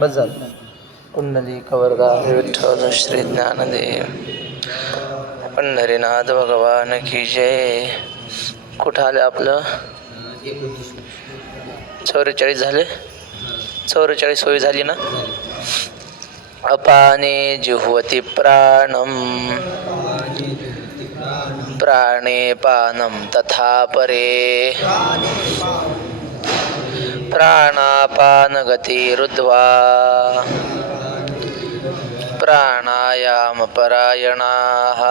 बस झालं. पुंडलिक वरदा विठ्ठल श्री ज्ञानदेव पंढरीनाथ भगवान की जय. कुठं आलं आपलं? 44 झाले. 44 होय झाली ना. अपाने जिह्वति प्राणम प्राणे पानम तथा परे प्राणापान गती रुद्ध्वा प्राणायाम परायणाः.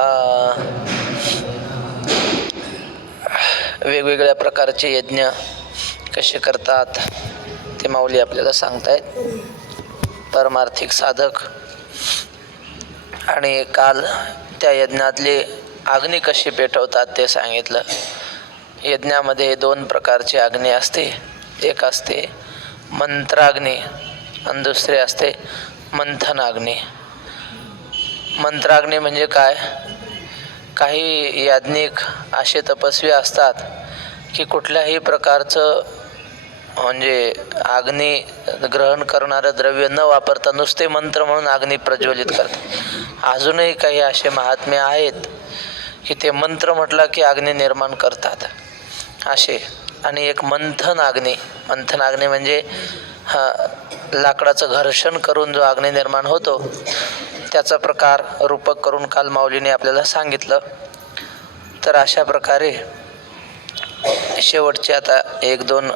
वेगवेगळ्या प्रकारचे यज्ञ कसे करतात ते माऊली आपल्याला सांगतायत. परमार्थिक साधक आणि काल त्या यज्ञातले अग्नी कशी पेटवतात ते सांगितलं. यज्ञामध्ये 2 प्रकारची अग्नी असते. एक असते मंत्राग्नी आणि दुसरे असते मंथनाग्नी. मंत्राग्नी म्हणजे काय? काही याज्ञिक असे तपस्वी असतात की कुठल्याही प्रकारचं म्हणजे अग्नी ग्रहण करणारं द्रव्य न वापरता नुसते मंत्र म्हणून अग्नी प्रज्वलित करतात. अजूनही काही असे महात्मे आहेत की ते मंत्र म्हटलं की अग्नी निर्माण करतात असे. आणि एक मंथन अग्नी. मंथन अग्नी म्हणजे लाकडाचं घर्षण करून जो अग्नी निर्माण होतो त्याचा प्रकार रूपक करून काल माऊलीने आपल्याला सांगितलं. तर अशा प्रकारे शेवटचे आता 1-2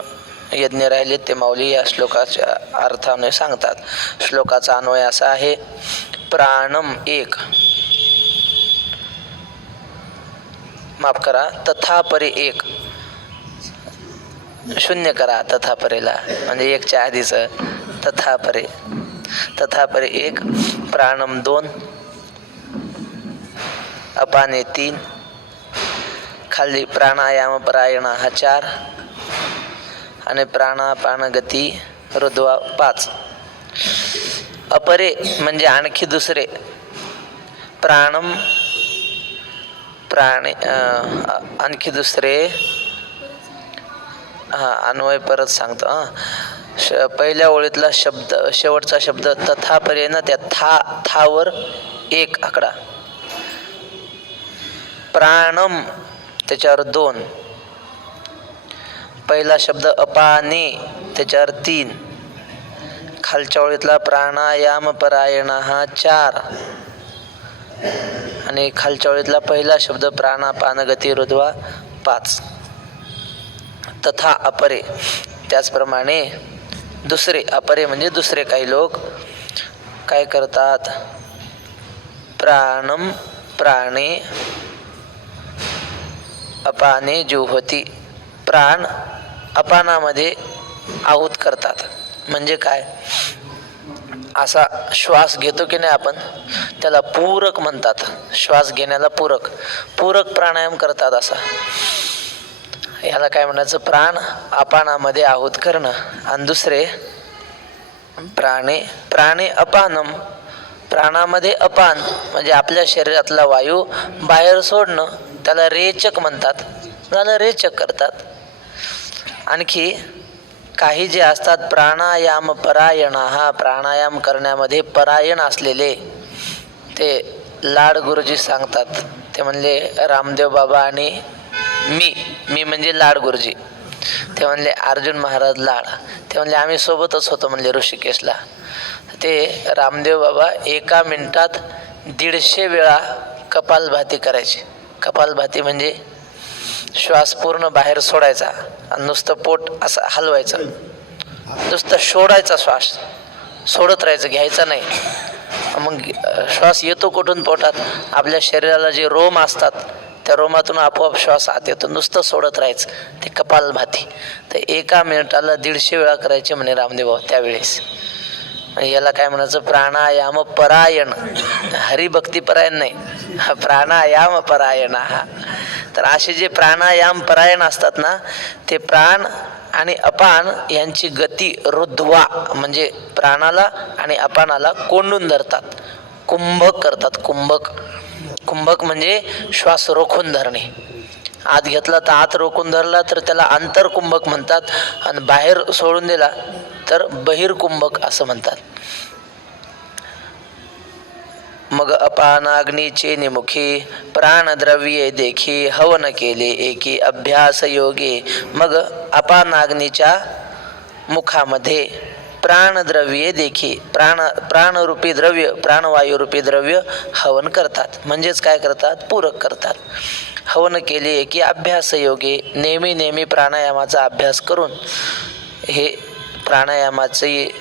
यज्ञ राहिले ते माऊली या श्लोकाच्या अर्थाने सांगतात. श्लोकाचा अन्वय असा आहे. प्राणम 1, माफ करा, तथा परे 1 शून्य करा तथा परेला, म्हणजे 1च्या आधीचं तथा परे. तथा परे 1, प्राणम 2, अपाने 3, खाली प्राणायाम परायण हा 4 आणि प्राणापान गती रुद्ध्वा 5. अपरे म्हणजे आणखी दुसरे. प्राणम प्राणे आणखी दुसरे. अन्वय परत सांगतो. पहिल्या ओळीतला शब्द, शेवटचा शब्द तथा परे ना, त्या थावर 1 आकडा. प्राणम त्याच्यावर 2. पहिला शब्द अपाने त्याच्यावर 3. खालच्या ओळीतला प्राणायाम परायण हा 4 आणि खालच्या ओळीतला पहिला शब्द प्राणापान गती रुद्ध्वा 5. तथा अपरे. त्याचप्रमाणे दुसरे. अपरे म्हणजे दुसरे. काही लोक काय करतात? प्राणम प्राणे अपाने जुह्वति. प्राण अपानामध्ये आहुत करतात. म्हणजे काय? असा श्वास घेतो की नाही आपण, त्याला पूरक म्हणतात. श्वास घेण्याला पूरक प्राणायाम करतात असा. याला काय म्हणायचं? प्राण अपानामध्ये आहुत करणं. आणि दुसरे प्राणे अपानम. प्राणामध्ये अपान म्हणजे आपल्या शरीरातला वायू बाहेर सोडणं, त्याला रेचक म्हणतात. त्याला रेचक करतात. आणखी काही जे असतात प्राणायाम परायण, हा प्राणायाम करण्यामध्ये परायण असलेले, ते लाड गुरुजी सांगतात. ते म्हणले रामदेव बाबा आणि मी म्हणजे लाड गुरुजी. ते म्हणले अर्जुन महाराज लाड. ते म्हणले आम्ही सोबतच होतो म्हणले ऋषिकेशला. ते रामदेव बाबा 1 मिनिटात 150 वेळा कपालभाती करायचे. कपालभाती म्हणजे श्वास पूर्ण बाहेर सोडायचा आणि नुसतं पोट असं हलवायचं, नुसतं सोडायचा श्वास, सोडत राहायचं, घ्यायचा नाही. मग श्वास येतो कुठून? पोटात. आपल्या शरीराला जे रोम असतात त्या रोमातून आपोआप श्वास आत येतो, नुसतं सोडत राहायचं. ते कपालभाती. तर 1 मिनिटाला 150 वेळा करायचे म्हणे रामदेव बाबा त्यावेळेस. याला काय म्हणायचं? प्राणायाम परायण. हरिभक्ती परायण नाही, प्राणायाम परायण. तर असे जे प्राणायाम परायण असतात ना, ते प्राण आणि अपान यांची गती रुद्ध्वा म्हणजे प्राणाला आणि अपानाला कोंडून धरतात, कुंभक करतात. कुंभक म्हणजे श्वास रोखून धरणे. आत घेतला तर आत रोखून धरला तर त्याला अंतरकुंभक म्हणतात, आणि बाहेर सोडून दिला तर बहिर्कुंभक असं म्हणतात. मग अपानाग्नीचे निमुखी प्राणद्रव्ये देखी हवन केले एकी अभ्यास योगे. मग अपानाग्नीच्या मुखामध्ये प्राणद्रव्ये देखी प्राणरूपी द्रव्य प्राणवायुरूपी द्रव्य हवन करतात. म्हणजेच काय करतात? पूरक करतात. हवन केले की अभ्यास योगे, नेहमी प्राणायामाचा अभ्यास करून हे प्राणायामाची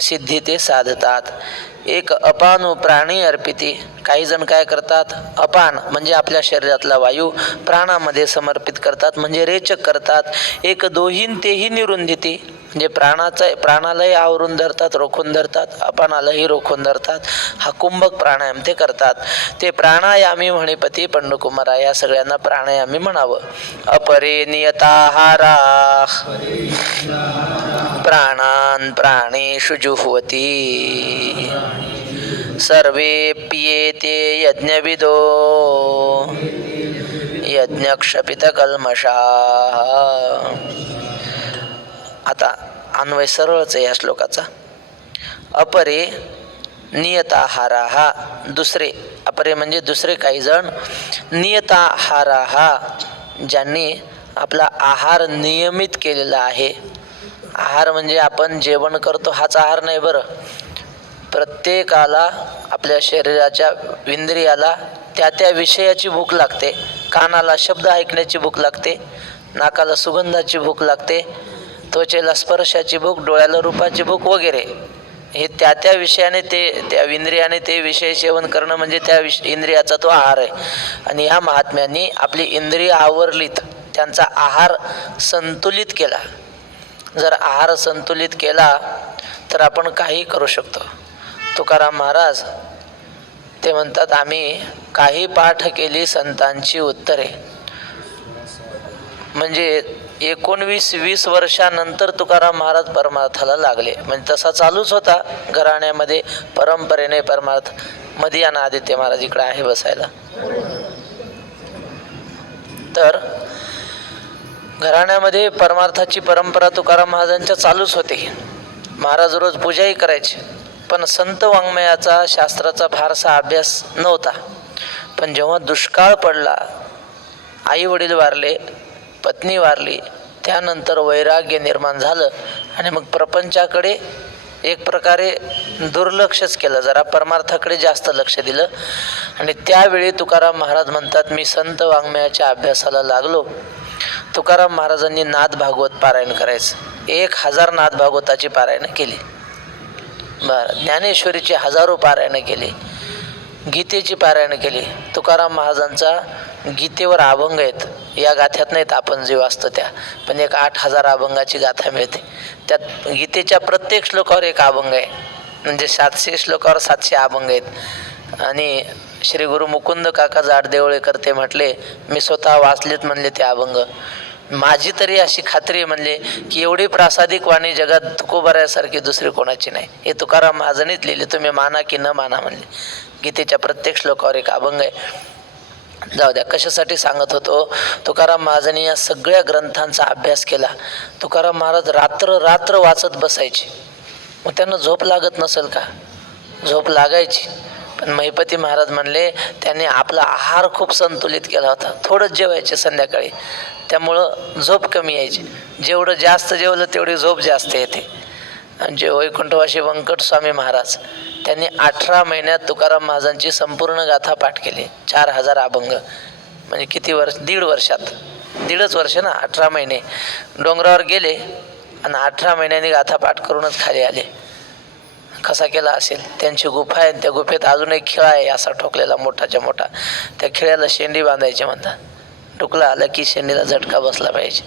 सिद्धी ते साधतात. एक अपानो प्राणी अर्पिती. काही जण काय करतात? अपान म्हणजे आपल्या शरीरातला वायू प्राणामध्ये समर्पित करतात, म्हणजे रेचक करतात. एक दोहीन तेही निरुंदिती, म्हणजे प्राणालाही आवरून धरतात, रोखून धरतात, अपानालाही रोखून धरतात. हा कुंभक प्राणायाम ते करतात. ते प्राणायामी म्हणेपती पंडकुमारा. या सगळ्यांना प्राणायामी म्हणावं. अपरे नियताहारा प्राणान प्राणेषु जुह्वती सर्वेप्येते यज्ञविदो यज्ञक्षपितकल्मषाः. आता अन्वय सरळच आहे या श्लोकाचा. अपरे नियताहाराः, दुसरे. अपरे म्हणजे दुसरे काही जण. नियताहाराः, ज्यांनी आपला आहार नियमित केलेला आहे. आहार म्हणजे आपण जेवण करतो हाच आहार नाही बरं. प्रत्येकाला आपल्या शरीराच्या इंद्रियाला त्या विषयाची भूक लागते. कानाला शब्द ऐकण्याची भूक लागते, नाकाला सुगंधाची भूक लागते, त्वचेला स्पर्शाची भूक, डोळ्याला रूपाची भूक वगैरे. हे त्या विषयाने त्या इंद्रियाने ते विषय सेवन करणं म्हणजे त्या इंद्रियाचा तो आहार आहे. आणि ह्या महात्म्यांनी आपली इंद्रिय आवरलीत, त्यांचा आहार संतुलित केला. जर आहार संतुलित केला तर आपण काही करू शकतो. तुकाराम महाराज ते म्हणतात, आम्ही काही पाठ केली संतांची उत्तरे. म्हणजे 19-20 वर्षानंतर तुकाराम महाराज परमार्थाला लागले. म्हणजे तसा चालूच होता घराण्यामध्ये परंपरेने परमार्थ. मदियाना आदित्य महाराज इकडे आहे बसायला. तर घराण्यामध्ये परमार्थाची परंपरा तुकाराम महाराजांच्या चालूच होती. महाराज रोज पूजाही करायचे, पण संत वाङ्मयाचा शास्त्राचा फारसा अभ्यास नव्हता. पण जेव्हा दुष्काळ पडला, आई वडील वारले, पत्नी वारली, त्यानंतर वैराग्य निर्माण झालं आणि मग प्रपंचाकडे एक प्रकारे दुर्लक्षच केलं, जरा परमार्थाकडे जास्त लक्ष दिलं. आणि त्यावेळी तुकाराम महाराज म्हणतात, मी संत वाङ्मयाच्या अभ्यासाला लागलो. तुकाराम महाराजांनी नाद भागवत पारायण करायचं. 1000 नाद भागवताची पारायणं केली. ज्ञानेश्वरीची हजारो पारायणं केली. गीतेची पारायणं केली. तुकाराम महाराजांचा गीतेवर अभंग आहेत. या गाथ्यात नाहीत आपण जे वाचतो त्या, पण एक 8000 अभंगाची गाथा मिळते. त्यात गीतेच्या प्रत्येक श्लोकावर एक अभंग आहे. म्हणजे 700 श्लोकावर 700 अभंग आहेत. आणि श्री गुरु मुकुंद काका जाडदेवळेकर ते म्हटले, मी स्वतः वाचलेत म्हणले ते अभंग. माझी तरी अशी खात्री आहे म्हणले की एवढी प्रासादिक वाणी जगात तुकोबारायासारखी दुसरी कोणाची नाही. हे तुकाराम महाराजांनीच लिहिले, तुम्ही माना की न माना म्हणले. गीतेच्या प्रत्येक श्लोकावर एक अभंग आहे. जाऊ द्या, कशासाठी सांगत होतो. तुकाराम महाराजांनी या सगळ्या ग्रंथांचा अभ्यास केला. तुकाराम महाराज रात्र वाचत बसायचे. मग त्यांना झोप लागत नसेल का? झोप लागायची. पण महिपती महाराज म्हणले त्यांनी आपला आहार खूप संतुलित केला होता. थोडंच जेवायचे संध्याकाळी, त्यामुळं झोप कमी यायची. जेवढं जास्त जेवलं तेवढी झोप जास्त येते. आणि जे वैकुंठवासी व्यंकटस्वामी महाराज त्यांनी 18 महिन्यात तुकाराम महाराजांची संपूर्ण गाथा पाठ केली. 4000 अभंग. म्हणजे किती वर्ष? 1.5 वर्षात. 1.5च वर्ष ना, 18 महिने. डोंगरावर गेले आणि 18 महिन्यांनी गाथा पाठ करूनच खाली आले. कसा केला असेल? त्यांची गुफा आहे, त्या गुफेत अजून एक खिळा आहे असा ठोकलेला मोठाच्या मोठा. त्या खिळ्याला शेंडी बांधायची म्हणतात. डुकला आलं की शेंडीला झटका बसला पाहिजे.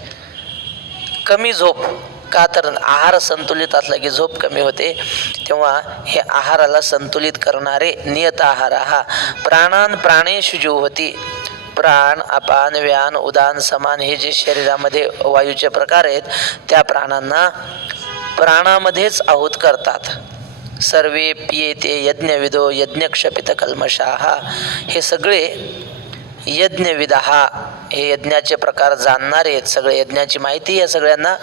कमी झोप का? तर आहार संतुलित असला की झोप कमी होते. तेव्हा हे आहाराला संतुलित करणारे नियत आहार हा प्राणान प्राणेषु जुह्वति. प्राण, अपान, व्यान, उदान, समान हे जे शरीरामध्ये वायूचे प्रकार आहेत त्या प्राणांना प्राणामध्येच आहूत करतात. सर्वे पियेते यज्ञविदो यज्ञक्षपित कल्मषाः. हे सगळे यज्ञविदहा, हे यज्ञाचे प्रकार जाणणारे आहेत. सगळे यज्ञाची माहिती या सगळ्यांना.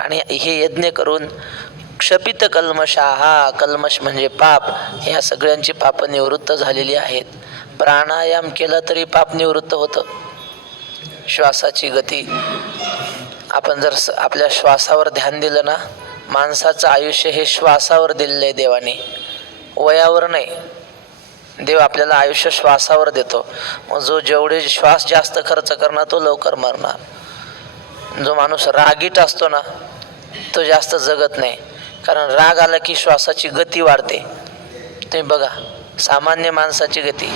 आणि हे यज्ञ करून क्षपित कल्मषाहा, कल्मष म्हणजे पाप, या सगळ्यांची पाप निवृत्त झालेली आहेत. प्राणायाम केला तरी पाप निवृत्त होतं. श्वासाची गती, आपण जर आपल्या श्वासावर ध्यान दिलं ना, माणसाचं आयुष्य हे श्वासावर दिलेलं आहे देवाने, वयावर नाही. देव आपल्याला आयुष्य श्वासावर देतो. मग जो जेवढे श्वास जास्त खर्च करणार तो लवकर मरणार. जो माणूस रागीट असतो ना तो जास्त जगत नाही, कारण राग आला की श्वासाची गती वाढते. तुम्ही बघा, सामान्य माणसाची गती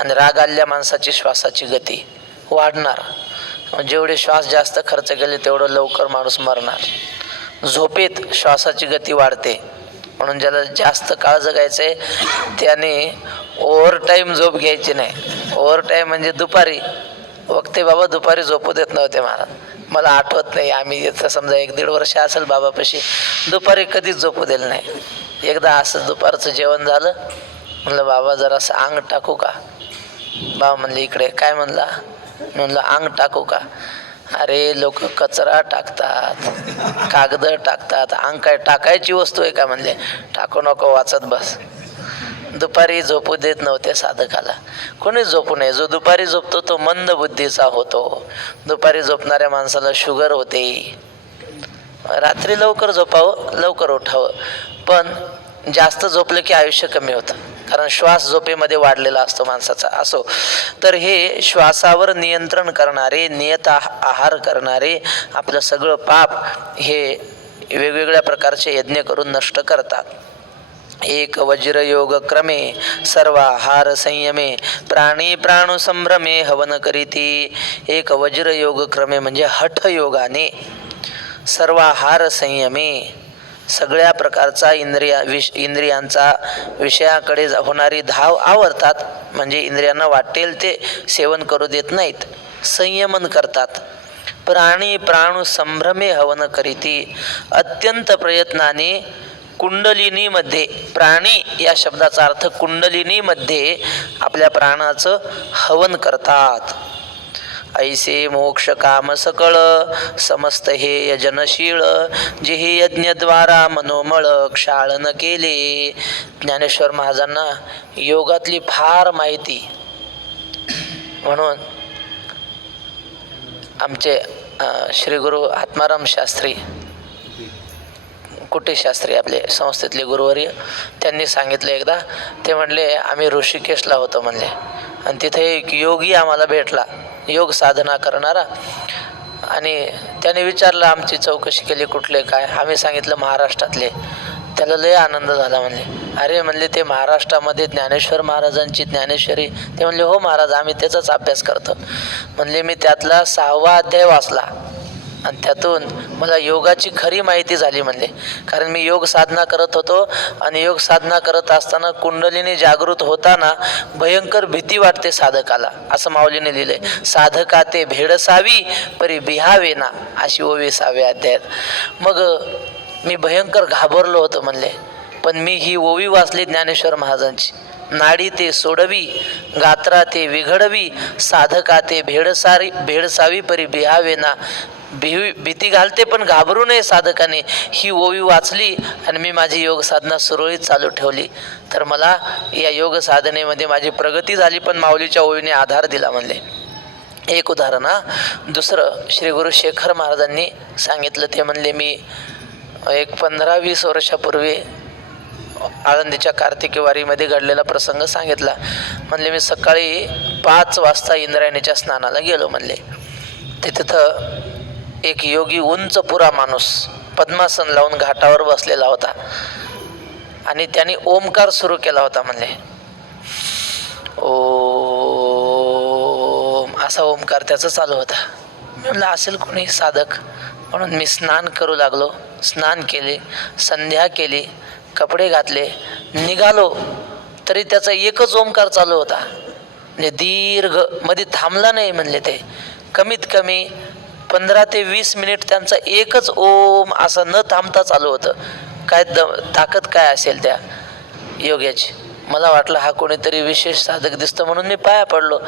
आणि राग आलेल्या माणसाची श्वासाची गती वाढणार. जेवढे श्वास जास्त खर्च केले तेवढं लवकर माणूस मरणार. झोपेत श्वासाची गती वाढते, म्हणून ज्याला जास्त काळ जगायचंय त्याने ओव्हरटाईम झोप घ्यायची नाही. ओव्हरटाईम म्हणजे दुपारी, वक्ते बाबा दुपारी झोपू देत नव्हते महाराज. मला आठवत नाही, आम्ही समजा 1-1.5 वर्ष असेल बाबापाशी, दुपारी कधीच झोपू दिलं नाही. एकदा असं दुपारचं जेवण झालं, म्हणलं बाबा जरासं अंग टाकू का? बाबा म्हणले इकडे. काय म्हणला? म्हणलं अंग टाकू का? अरे लोक कचरा टाकतात, कागद टाकतात, अंग काय टाकायची वस्तू आहे का? म्हणले टाकू नको, वाचत बस. दुपारी झोपू देत नव्हते साधकाला. कोणीच झोपू नये. जो दुपारी झोपतो तो मंद बुद्धीचा होतो. दुपारी झोपणाऱ्या माणसाला शुगर होते. रात्री लवकर झोपावं, लवकर उठावं, पण जास्त झोपलं की आयुष्य कमी होतं, कारण श्वास झोपेमध्ये वाढलेला असतो माणसाचा. असो, तर हे श्वासावर नियंत्रण करणारे, नियत आहार करणारे आपलं सगळं पाप हे वेगवेगळ्या प्रकारचे यज्ञ करून नष्ट करतात. एक वज्रयोग क्रमे सर्वाहार संयमे प्राणी प्राणू संभ्रमे हवन करीती. एक वज्रयोग क्रमे म्हणजे हठ योगाने, सर्वाहार संयमे सगळ्या प्रकारचा इंद्रियांचा विषयाकडे होणारी धाव आवरतात, म्हणजे इंद्रियांना वाटेल ते सेवन करू देत नाहीत, संयमन करतात. प्राणी प्राणू संभ्रमे हवन करीती, अत्यंत प्रयत्नाने कुंडलिनीमध्ये, प्राणी या शब्दाचा अर्थ कुंडलिनीमध्ये आपल्या प्राणाचं हवन करतात. ऐसे मोक्ष काम सकळ समस्त हे यजनशीळ, जे हे यज्ञद्वारा मनोमळ क्षाळन केले. ज्ञानेश्वर महाराजांना योगातली फार माहिती, म्हणून आमचे श्री गुरु आत्माराम शास्त्री, कुटे शास्त्री आपले संस्थेतले गुरुवर्य, त्यांनी सांगितलं एकदा. ते म्हणले आम्ही ऋषिकेशला होतो म्हणले, आणि तिथे एक योगी आम्हाला भेटला, योग साधना करणारा. आणि त्याने विचारलं, आमची चौकशी केली कुठले काय, आम्ही सांगितलं महाराष्ट्रातले. त्याला लय आनंद झाला. म्हणले अरे म्हणले ते महाराष्ट्रामध्ये ज्ञानेश्वर महाराजांची ज्ञानेश्वरी. ते म्हणले हो महाराज, आम्ही त्याचाच अभ्यास करतो. म्हणले मी त्यातला 6वा अध्याय वाचला आणि त्यातून मला योगाची खरी माहिती झाली. म्हणले कारण मी योग साधना करत होतो, आणि योग साधना करत असताना कुंडलीने जागृत होताना भयंकर भीती वाटते साधकाला, असं माऊलीने लिहिलंय. साधका ते भेडसावी परी बिहावे ना, अशी 20व्या अध्यायात. मग मी भयंकर घाबरलो होतो म्हणले, पण मी ही ओवी वाचली ज्ञानेश्वर महाराजांची. नाडी ते सोडवी, गात्रा ते विघडवी, साधका ते भेडसावी परी बिहावे ना. भीती घालते पण घाबरू नये साधकाने. ही ओवी वाचली आणि मी माझी योग साधना सुरळीत चालू ठेवली, तर मला या योग साधनेमध्ये माझी प्रगती झाली, पण माऊलीच्या ओवीने आधार दिला म्हणले. एक उदाहरण. दुसरं श्री गुरु शेखर महाराजांनी सांगितलं. ते म्हणले मी एक 15-20 वर्षापूर्वी आळंदीच्या कार्तिकी वारीमध्ये घडलेला प्रसंग सांगितला. म्हणले मी सकाळी 5 वाजता इंद्रायणीच्या स्नानाला गेलो म्हणले. तिथं एक योगी उंच पुरा माणूस पद्मासन लावून घाटावर बसलेला होता, आणि त्याने ओमकार सुरू केला होता म्हणले. ओम असा ओमकार त्याचा चालू होता. म्हणलं असेल कोणी साधक, म्हणून मी स्नान करू लागलो. स्नान केले, संध्या केली, कपडे घातले, निघालो, तरी त्याचा एकच ओमकार चालू होता. म्हणजे दीर्घ, मध्ये थांबला नाही म्हणले. ते कमीत कमी 15 ते 20 मिनिट त्यांचा एकच ओम असं न थांबता चालू होतं. काय ताकद काय असेल त्या योग्याची. मला वाटलं हा कोणीतरी विशेष साधक दिसतं, म्हणून मी पाया पडलो.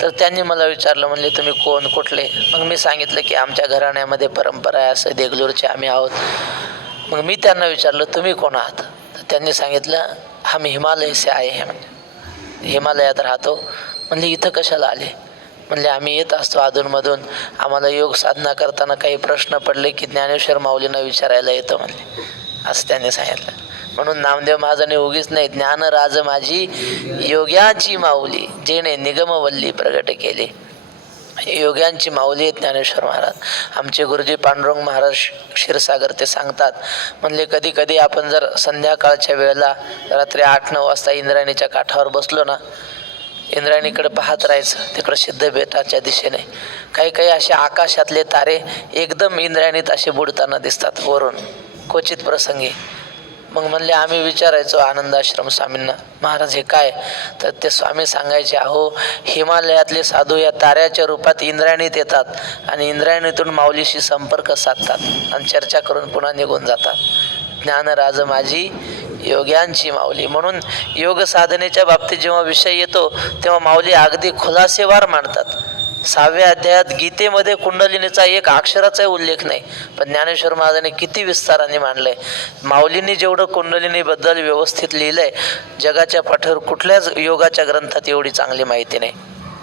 तर त्यांनी मला विचारलं, म्हणले तुम्ही कोण, कुठले? मग मी सांगितलं की आमच्या घराण्यामध्ये परंपरा आहे, असं देगलूरचे आम्ही आहोत. मग मी त्यांना विचारलं तुम्ही कोण आहात? तर त्यांनी सांगितलं हम हिमालय से आए हैं, म्हणजे हिमालयात राहतो. म्हणजे इथं कशाला आले? म्हणले आम्ही येत असतो अधूनमधून, आम्हाला योग साधना करताना काही प्रश्न पडले की ज्ञानेश्वर माऊलींना विचारायला येतं म्हणले, असं त्यांनी सांगितलं. म्हणून नामदेव महाराजांनी उगीच नाही ज्ञानराज माझी योग्याची माऊली जेणे निगमवल्ली प्रगट केले. योग्यांची माऊली आहेत ज्ञानेश्वर महाराज. आमचे गुरुजी पांडुरंग महाराज क्षीरसागर ते सांगतात, म्हणले कधी कधी आपण जर संध्याकाळच्या वेळेला रात्री 8-9 वाजता इंद्रायणीच्या काठावर बसलो ना, इंद्रायणीकडे पाहत राहायचं, तिकडं सिद्धबेटाच्या दिशेने काही काही असे आकाशातले तारे एकदम इंद्रायणीत असे बुडताना दिसतात वरून क्वचित प्रसंगी. मग म्हणले आम्ही विचारायचो आनंदाश्रम स्वामींना, महाराज हे काय? तर ते स्वामी सांगायचे, अहो हिमालयातले साधू या ताऱ्याच्या रूपात इंद्रायणीत येतात आणि इंद्रायणीतून माऊलीशी संपर्क साधतात आणि चर्चा करून पुन्हा निघून जातात. ज्ञानराज माझी योग्यांची माऊली. म्हणून योग साधनेच्या बाबतीत जेव्हा विषय येतो तेव्हा माऊली अगदी खुलासेवार मांडतात. 6व्या अध्यायात गीतेमध्ये कुंडलिनीचा एक अक्षराचाही उल्लेख नाही, पण ज्ञानेश्वर महाराजांनी किती विस्ताराने मांडलंय. माऊलींनी जेवढं कुंडलिनीबद्दल व्यवस्थित लिहिलंय जगाच्या पाठीवर कुठल्याच योगाच्या ग्रंथात एवढी चांगली माहिती नाही.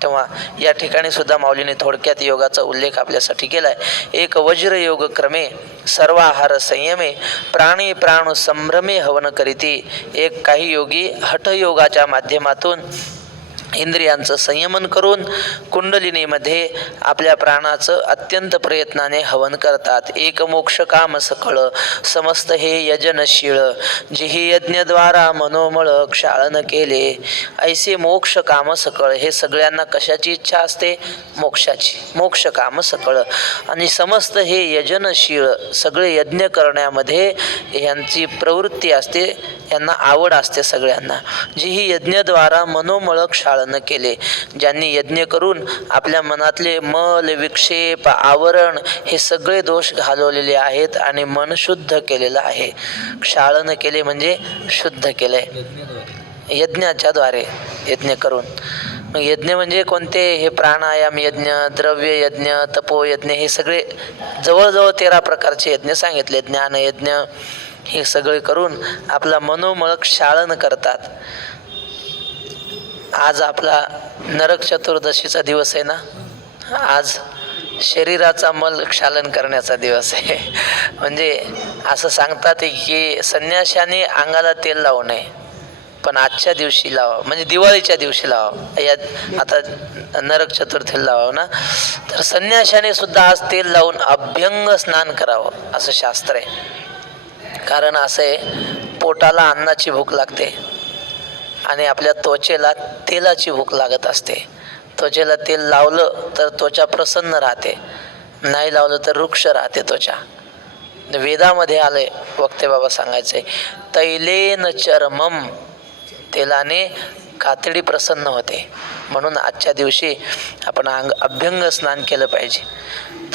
तेव्हा या ठिकाणी सुद्धा माऊलीने थोडक्यात योगाचा उल्लेख आपल्यासाठी केलाय. एक वज्र योग क्रमे सर्वाहार संयमे प्राणी प्राण संभ्रमे हवन करीती. एक काही योगी हठयोगाच्या माध्यमातून इंद्रियांचं संयमन करून कुंडलिनीमध्ये आपल्या प्राणाचं अत्यंत प्रयत्नाने हवन करतात. एक मोक्ष काम सकळ समस्त हे यजनशीळ जिही यज्ञद्वारा मनोमळ क्षाळन केले. ऐसे मोक्ष काम सकळ. हे सगळ्यांना कशाची इच्छा असते? मोक्षाची. मोक्ष काम सकळ. आणि समस्त हे यजनशीळ सगळे यज्ञ करण्यामध्ये यांची प्रवृत्ती असते, यांना आवड असते सगळ्यांना. जिही यज्ञद्वारा मनोमळ क्षाळन केले. ज्यांनी यज्ञ करून आपल्या मनातले मल विक्षेप आवरण हे सगळे दोष घालवलेले आहेत आणि मन शुद्ध केलेलं आहे. क्षाळन केले म्हणजे शुद्ध केलंय यज्ञाच्या द्वारे, यज्ञ करून. मग यज्ञ म्हणजे कोणते? हे प्राणायाम यज्ञ, द्रव्य यज्ञ, तपोयज्ञ, हे सगळे जवळजवळ 13 प्रकारचे यज्ञ सांगितले. ज्ञान यज्ञ हे सगळे करून आपला मनोमळ क्षाळन करतात. आज आपला नरक चतुर्दशीचा दिवस आहे ना, आज शरीराचा मल क्षालन करण्याचा दिवस आहे. म्हणजे असं सांगतात की संन्याशाने अंगाला तेल लावू नये, पण आजच्या दिवशी लावावं, म्हणजे दिवाळीच्या दिवशी लावावं. यात आता नरक चतुर्थीला लावावं ना, तर संन्याशाने सुद्धा आज तेल लावून अभ्यंग स्नान करावं असं शास्त्र आहे. कारण असं आहे, पोटाला अन्नाची भूक लागते आणि आपल्या त्वचेला तेलाची भूक लागत असते. त्वचेला तेल लावलं तर त्वचा प्रसन्न राहते, नाही लावलं तर वृक्ष राहते त्वचा. वेदामध्ये आलंय, वक्ते बाबा सांगायचंय, तैलेन चर्मम, तेलाने कातडी प्रसन्न होते. म्हणून आजच्या दिवशी आपण अभ्यंग स्नान केलं पाहिजे.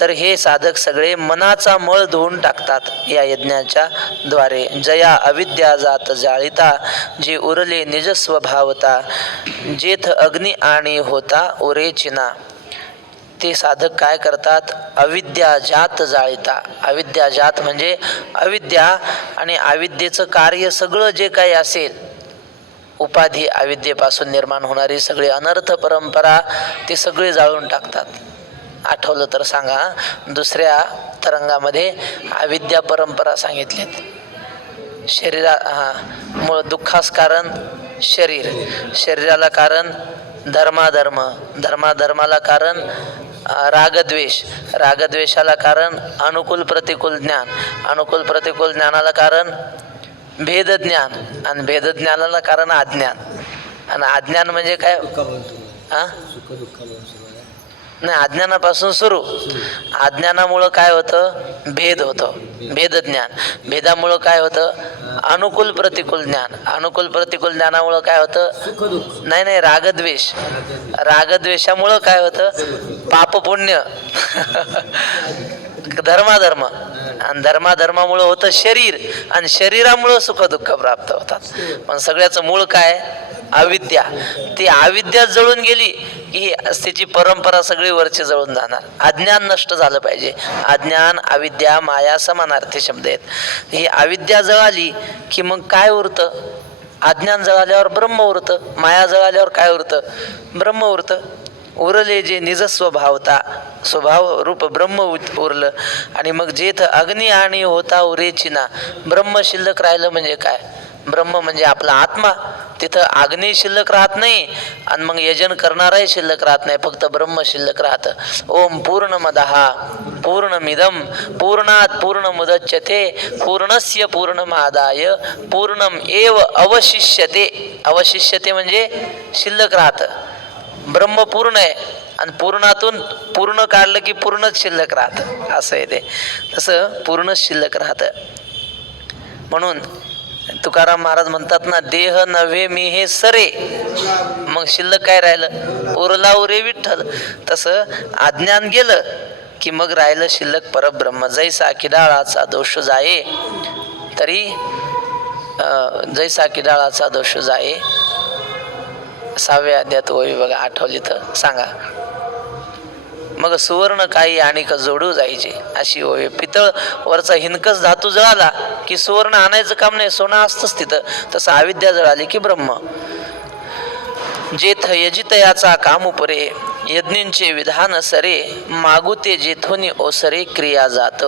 तर हे साधक सगळे मनाचा मळ धुवून टाकतात या यज्ञाच्या द्वारे. जया अविद्या जात जाळिता जे उरले निज स्वभावता जेथ अग्नी आणि होता उरे चिना. ते साधक काय करतात? अविद्या जात जाळिता. अविद्या जात म्हणजे अविद्या आणि अविद्येचं कार्य सगळं जे काही असेल, उपाधी अविद्येपासून निर्माण होणारी सगळी अनर्थ परंपरा ते सगळे जाळून टाकतात. आठवलं तर सांगा, दुसऱ्या तरंगामध्ये अविद्या परंपरा सांगितलीत. मूळ दुःखास कारण शरीर, शरीराला कारण धर्माधर्म, धर्माधर्माला कारण रागद्वेष, रागद्वेषाला कारण अनुकूल प्रतिकूल ज्ञान, अनुकूल प्रतिकूल ज्ञानाला कारण भेदज्ञान आणि भेदज्ञानाला कारण अज्ञान. आणि अज्ञान म्हणजे काय? नाही, अज्ञानापासून सुरू. अज्ञानामुळं काय होतं? भेद होतो, भेदज्ञान. भेदामुळं काय होतं? अनुकूल प्रतिकूल ज्ञान. अनुकूल प्रतिकूल ज्ञानामुळं काय होतं? नाही, रागद्वेष. रागद्वेषामुळं काय होतं? पाप पुण्य. धर्माधर्म, आणि धर्माधर्मामुळं होतं शरीर, आणि शरीरामुळं सुख दुःख प्राप्त होतात. पण सगळ्याचं मूळ काय? अविद्या. ती अविद्या जळून गेली की त्याची परंपरा सगळी वरची जळून जाणार. अज्ञान नष्ट झालं पाहिजे. अज्ञान, अविद्या, माया समानार्थी शब्द आहेत. ही अविद्या जळाली की मग काय उरतं? अज्ञान जळाल्यावर ब्रह्म उरतं. माया जळाल्यावर काय उरतं? ब्रह्म उरतं. उरले जे निज स्वभावता, स्वभाव रूप ब्रह्म उरलं. आणि मग जेथ अग्नी आणि होता उरेची ना, ब्रह्म शिल्लक राहिलं म्हणजे काय? ब्रह्म म्हणजे आपला आत्मा. तिथं अग्नी शिल्लक राहत नाही आणि मग यजन करणाराही शिल्लक राहत नाही, फक्त ब्रह्म शिल्लक राहतं. ओम पूर्णमदः पूर्णमिदं पूर्णात् पूर्णमुदच्यते पूर्णस्य पूर्णमादाय पूर्णम एव अवशिष्यते. अवशिष्यते म्हणजे शिल्लक राहतं. ब्रह्म पूर्ण आहे आणि पूर्णातून पूर्ण काढलं की पूर्णच शिल्लक राहतं, असं आहे ते. तसं पूर्णच शिल्लक राहतं. म्हणून तुकाराम महाराज म्हणतात ना, देह नव्हे मी हे सरे, मग शिल्लक काय राहिलं? उरला उरे विठ्ठल. तसं अज्ञान गेलं की मग राहिलं शिल्लक परब्रह्म. जैसा किडाळाचा दोष जाये तरी जैसा किडाळाचा दोष जाये. 6व्या अध्यायात ओवी बघा, आठवली तर सांगा. मग सुवर्ण काही आणि का जोडू जायचे, अशी ओवी. पितळ वरचा हिनकस धातू जळाला की सुवर्ण आणायचं काम नाही, सोनं असतंच तिथं. तसं अविद्या जळाली की ब्रह्म. जेथ यजितयाचा काम उपरे यज्ञींचे विधान सरे मागू ते जेथोनी ओसरे क्रिया जात.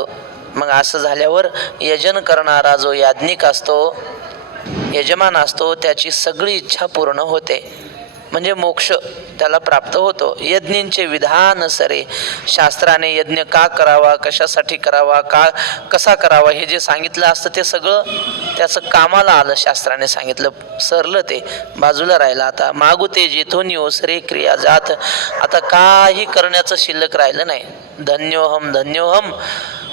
मग असं झाल्यावर यजन करणारा जो याज्ञिक असतो, यजमान असतो, त्याची सगळी इच्छा पूर्ण होते, म्हणजे मोक्ष त्याला प्राप्त होतो. यज्ञींचे विधान सरे, शास्त्राने यज्ञ का करावा, कशासाठी करावा, कसा करावा हे जे सांगितलं असतं ते सगळं त्याचं कामाला आलं. शास्त्राने सांगितलं, सरलं ते बाजूला राहिलं. आता मागू ते जेथून ओसरे क्रिया जात. आता काही करण्याचं शिल्लक राहिलं नाही. धन्योहम धन्योहम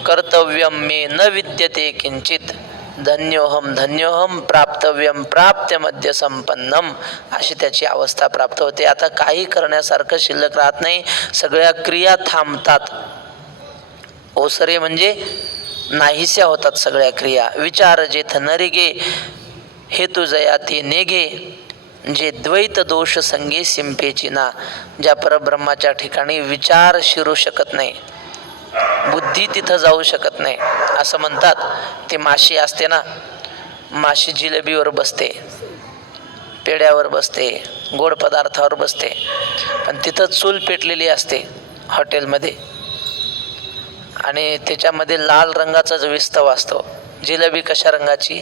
कर्तव्यम मे न विद्यते किंचित धन्योहम धन्योहम प्राप्तव्यम प्राप्त्य मध्य संपन्नम, अशी त्याची अवस्था प्राप्त होते. आता काही करण्यासारखं शिल्लक राहत नाही, सगळ्या क्रिया थांबतात. ओसरे म्हणजे नाहीशा होतात सगळ्या क्रिया. विचार जेथ नरिगे हेतू जयाती नेगे जे द्वैत दोष संगे सिंपेची ना. ज्या परब्रह्माच्या ठिकाणी विचार शिरू शकत नाही, बुद्धी तिथं जाऊ शकत नाही. असं म्हणतात, ती माशी असते ना, माशी जिलेबीवर बसते, पेड्यावर बसते, गोड पदार्थावर बसते, पण तिथं चूल पेटलेली असते हॉटेलमध्ये आणि त्याच्यामध्ये लाल रंगाचाच विस्तव असतो. जिलेबी कशा रंगाची?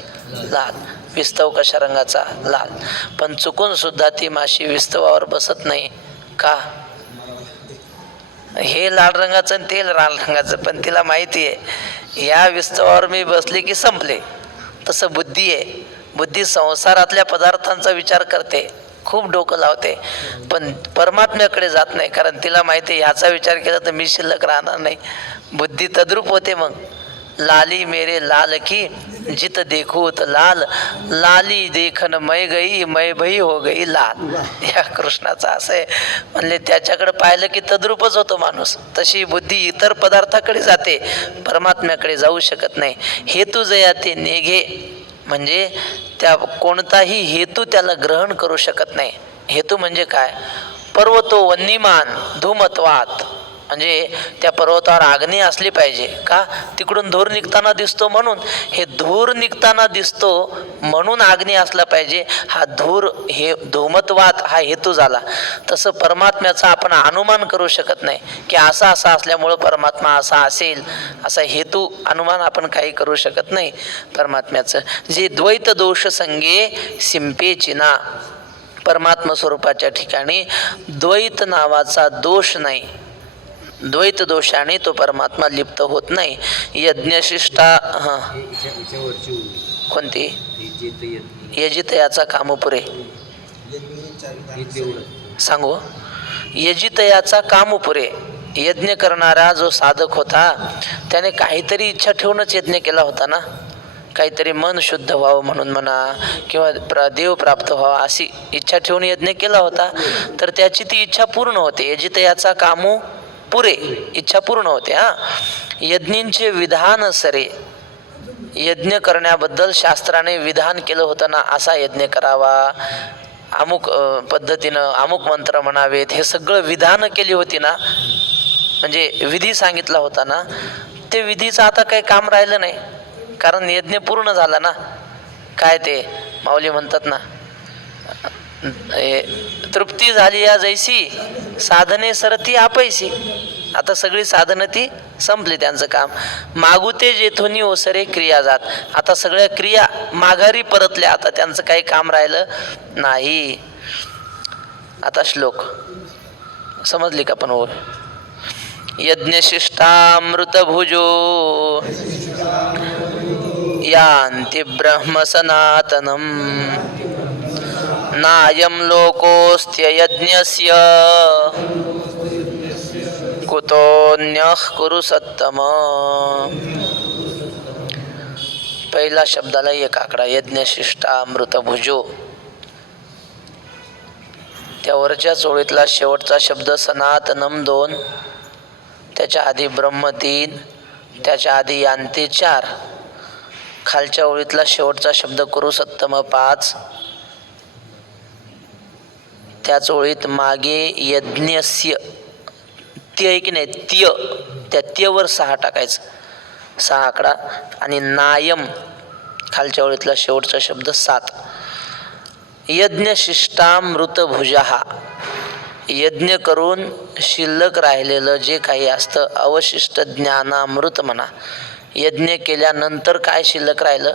लाल. विस्तव कशा रंगाचा? लाल. पण चुकून सुद्धा ती माशी विस्तवावर बसत नाही का? हे लाल रंगाचं आणि ते लाल रंगाचं, पण तिला माहिती आहे या विस्तवावर मी बसले की संपले. तसं बुद्धी आहे. बुद्धी संसारातल्या पदार्थांचा विचार करते, खूप डोकं लावते, पण परमात्म्याकडे जात नाही, कारण तिला माहिती आहे ह्याचा विचार केला तर मी शिल्लक राहणार नाही. बुद्धी तद्रूप होते. मग लाली मेरे लाल की जित देखू त लाल, लाली देखन मै गई मै भई हो गई लाल. या कृष्णाचा असं आहे. म्हणले त्याच्याकडे पाहिलं की तद्रूपच होतो माणूस. तशी बुद्धी इतर पदार्थाकडे जाते, परमात्म्याकडे जाऊ शकत नाही. हेतू जया ते नेघे म्हणजे त्या कोणताही हेतू त्याला ग्रहण करू शकत नाही. हेतू म्हणजे काय? पर्वतो वन्यमान धूमत्वात, म्हणजे त्या पर्वतावर अग्नी असली पाहिजे का? तिकडून धूर निघताना दिसतो म्हणून. हे धूर निघताना दिसतो म्हणून अग्नी असला पाहिजे. हा धूर, हे धूमत्वात हा हेतू झाला. तसं परमात्म्याचा आपण अनुमान करू शकत नाही की असा असा असल्यामुळं परमात्मा असा असेल, असा हेतू अनुमान आपण काही करू शकत नाही परमात्म्याचं. जे द्वैत दोष संगे सिंपेची ना, परमात्मा स्वरूपाच्या ठिकाणी द्वैत नावाचा दोष नाही. द्वैत दोषाने तो परमात्मा लिप्त होत नाही. यज्ञशिष्टा कोणती? यजितयाचा कामपुरे सांगू. यजितयाचा कामपुरे, यज्ञ करणारा जो साधक होता त्याने काहीतरी इच्छा ठेवूनच यज्ञ केला होता ना. काहीतरी मन शुद्ध व्हावं म्हणून म्हणा, किंवा देव प्राप्त व्हावा अशी इच्छा ठेवून यज्ञ केला होता, तर त्याची ती इच्छा पूर्ण होते. यजितयाचा कामू पुरे, इच्छा पूर्ण होते. यज्ञींचे विधान सरे, यज्ञ करण्याबद्दल शास्त्राने विधान केलं होतं ना, असा यज्ञ करावा, अमुक पद्धतीनं अमुक मंत्र म्हणावेत, हे सगळं विधानं केली होती ना, म्हणजे विधी सांगितला होता ना, ते विधीचं आता काही काम राहिलं नाही, कारण यज्ञ पूर्ण झाला ना. काय ते माऊली म्हणतात ना, तृप्ती झाली या जैसी साधने सरती आपैसी. आता सगळी साधनं ती संपली, त्यांचं काम. मागुते जेथोनी ओसरे क्रिया जात. आता सगळ्या क्रिया माघारी परतल्या, आता त्यांचं काही काम राहिलं नाही. आता श्लोक समजली का? पण हो, यज्ञशिष्टामृतभुजो यान्ति ब्रह्म सनातनम नायं लोकोऽस्त्ययज्ञस्य कुतोऽन्यः कुरु सत्तम. पहिला शब्दाला एक आकडा, यज्ञशिष्टामृतभुजो. त्या वरच्या चोळीतला शेवटचा शब्द सनातनम 2, त्याच्या आधी ब्रह्म 3, त्याच्या आधी यान्ति 4, खालच्या ओळीतला शेवटचा शब्द कुरुसत्तम 5, त्याच ओळीत मागे यज्ञस्य त्य की नाही, त्य, त्या त्यवर 6 टाकायचं, 6 आकडा. आणि नायम खालच्या ओळीतला शेवटचा शब्द 7. यज्ञशिष्टामृतभुजः, यज्ञ करून शिल्लक राहिलेलं जे काही असतं, अवशिष्ट ज्ञानामृत म्हणा. यज्ञ केल्यानंतर काय शिल्लक राहिलं?